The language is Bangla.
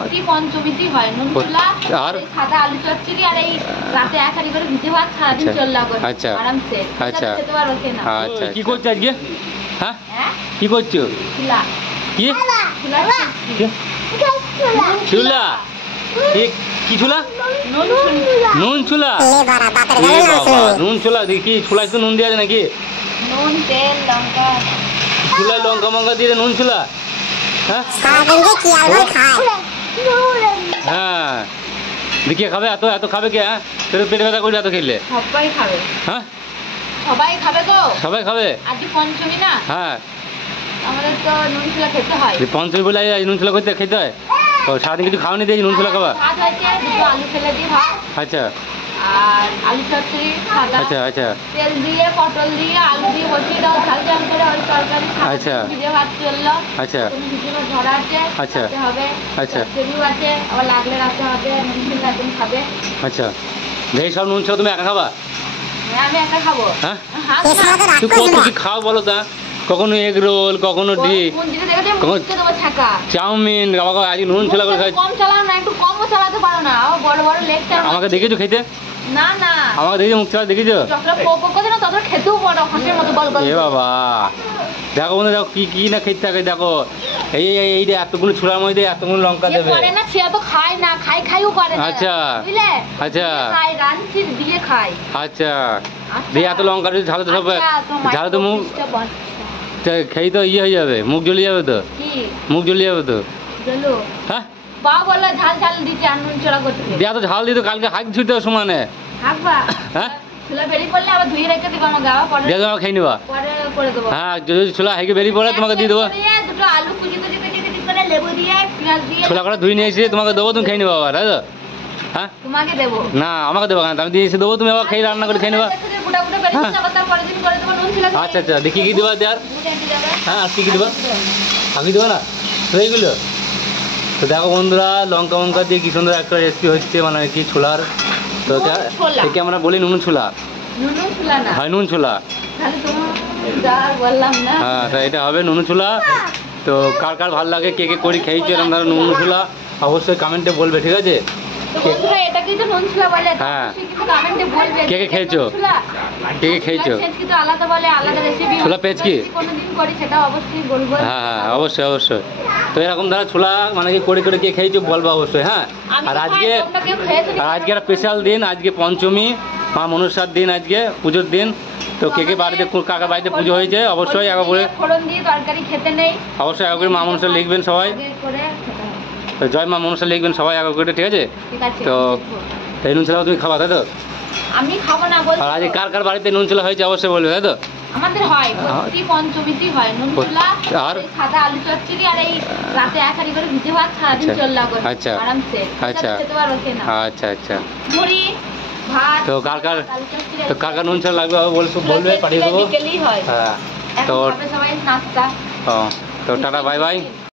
প্রতি পঞ্চমীতেই হয় নুন ছোলা আর সাদা আলু চচ্চড়ি আর এই রাতে এক হাঁড়ি করে ভিজে ভাত সারাদিন চললা করে আরামসে খেতে পারো কেনা। আচ্ছা কি করছো আজকে? হ্যাঁ কি করছো? ছোলা কি ছোলা কি ছোলা? নুন ছোলা। নুন ছোলা দেখি ছোলা একটু নুন দেওয়া যায় নাকি? নুন তেল লঙ্কা ছোলা লঙ্কা মঙ্কা দিয়ে নুন ছোলা। হ্যাঁ হ্যাঁ দেখিয়ে খাবে এত এত খাবে কে? হ্যাঁ পেটে ব্যথা করলে এত খেললে? সবাই খাবে। হ্যাঁ সবাই খাবে গো। সবাই খাবে আজ পঞ্চমী না? হ্যাঁ আমাদের তো নুন ছোলা খেতে হয়। পঞ্চমী বলে নুন ছোলা খেতে হয়? ও সারাদিন কিছু খাওয়ানি দিয়েছি নুন ছোলা খাবা? দুটো আলু ফেলে দিয়ে ভাত। আচ্ছা আর আলু চচ্চড়ি সাদা। আচ্ছা আচ্ছা তেল দিয়ে পটল দিয়ে আলু দিয়ে বসিয়ে দাও ঝাল ঝাল করে ওই তরকারি আচ্ছা ভিজে ভাত চললো। আচ্ছা ভিজে ভাত ধরা আছে আচ্ছা হবে আচ্ছা চচ্চড়িও আছে আবার লাগলে রাখতে হবে নুন ছোলা একদম খাবে। আচ্ছা এই সব নুন ছোলা তুমি একা খাবা? আমি একা খাবো। হ্যাঁ তুই কত কি খাও বলো তা? কখনো এগ রোল কখনো চাউমিন আজ নুন ছোলা করে খাই। কম চালাও না একটু কমও চালাতে পারো না বড় বড় লেগটা। আমাকে দেখেছো খেতে? না না আমাকে দেখেছো মুখ চালা দেখেছো? খেতেও পারো হাঁসের মতো বল বল। এ বাবা দেখো বন্ধু দেখো কি কি না খেতে থাকে দেখো। এই এই এতগুলো ছোলার মধ্যে এতগুলো লঙ্কা দেবে। করে না সে তো খায় না খাইও করে না। আচ্ছা বুঝলে? আচ্ছা খায় রান্সি দিয়ে খায়। আচ্ছা দিয়ে এত লঙ্কা দিয়ে ঝালে তো সব ঝালে তো মুখ খেয়ে তো ইয়ে হয়ে যাবে মুখ জ্বলিয়ে যাবে তো। মুখ জ্বলিয়ে যাবে তো। হ্যাঁ বা বললো ঝাল ঝাল দিতে আর নুন ছোলা করতে দেয়া তো ঝাল দিত কালকে হাঁক ছুটতে সমানে। হাঁকবা? হ্যাঁ ছোলা বেরিয়ে পড়লে আবার ধুয়ে রেখে দিবা আমাকে আবার পরে দিয়ে তোমাকে খেয়ে নিবা। পরে করে দেবো। হ্যাঁ যদি ছোলা হেঁকে বেরিয়ে পড়ে তোমাকে দিয়ে দেবো। দুটো আলু কুচি কুচি কুচি কুচি করে লেবু দিয়ে পেঁয়াজ দিয়ে ছোলা কটা ধুয়ে নিয়ে এসে তোমাকে দেবো তুমি খেয়ে নিবা আবার তাই তো? হ্যাঁ তোমাকে দেবো না আমাকে দেবো কেন? আমি দিয়ে এসে দেবো তুমি আবার খেয়ে রান্না করে খেয়ে নেবা। আচ্ছা আচ্ছা দেখি কি দেবা দেয়ার? হ্যাঁ আর কি কি দেবা? আমি দেবো না তো এইগুলো তো দেখো বন্ধুরা লঙ্কা মঙ্কা দিয়ে কি সুন্দর একটা রেসিপি হচ্ছে মানে কি ছোলার। তো থেকে আমরা বলি নুন ছোলা হয় নুন ছোলা। হ্যাঁ তা এটা হবে নুন ছোলা। তো কার কার ভালো লাগে কে কে করি খেয়েছে এরকম ধরো নুন ছোলা অবশ্যই কমেন্টে বলবে ঠিক আছে? হ্যাঁ কে কে খেয়েছো কে কে খেয়েছো? ছোলা পেঁচকি? হ্যাঁ হ্যাঁ অবশ্যই অবশ্যই। তো এরকম ধরো ছোলা মানে কি করে করে কে খেয়েছো বলবো অবশ্যই। হ্যাঁ আর আজকে একটা স্পেশাল দিন আজকে পঞ্চমী মা মনসার দিন আজকে পুজোর দিন। তো কে কে বাড়িতে কাকার বাড়িতে পুজো হয়েছে অবশ্যই একবার করে অবশ্যই একবার করে মা মনসা লিখবেন সবাই। তো জয় মা মনসা লিখবেন সবাই একবার করে ঠিক আছে? তো এই নুন ছোলা তুমি খাবা তাই তো? আমি খাবো না আর আজকে কার কার বাড়িতে নুন ছোলা হয়েছে অবশ্যই বলবে তাই তো? আমাদের হয় প্রতি পঞ্চমীতেই হয় নুন ছোলা আর সাদা আলু চচ্চড়ি আর এই রাতে এক হাঁড়ি করে ভিজে ভাত সারাদিন চললা করে আরামসে খেতে পারো কেনা। আচ্ছা আচ্ছা মুড়ি ভাত। তো কার কার নুন ছোলা লাগবে বলবে পাঠিয়ে দেবো। হ্যাঁ তো সবাই নাস্তা। তো টাটা বাই বাই।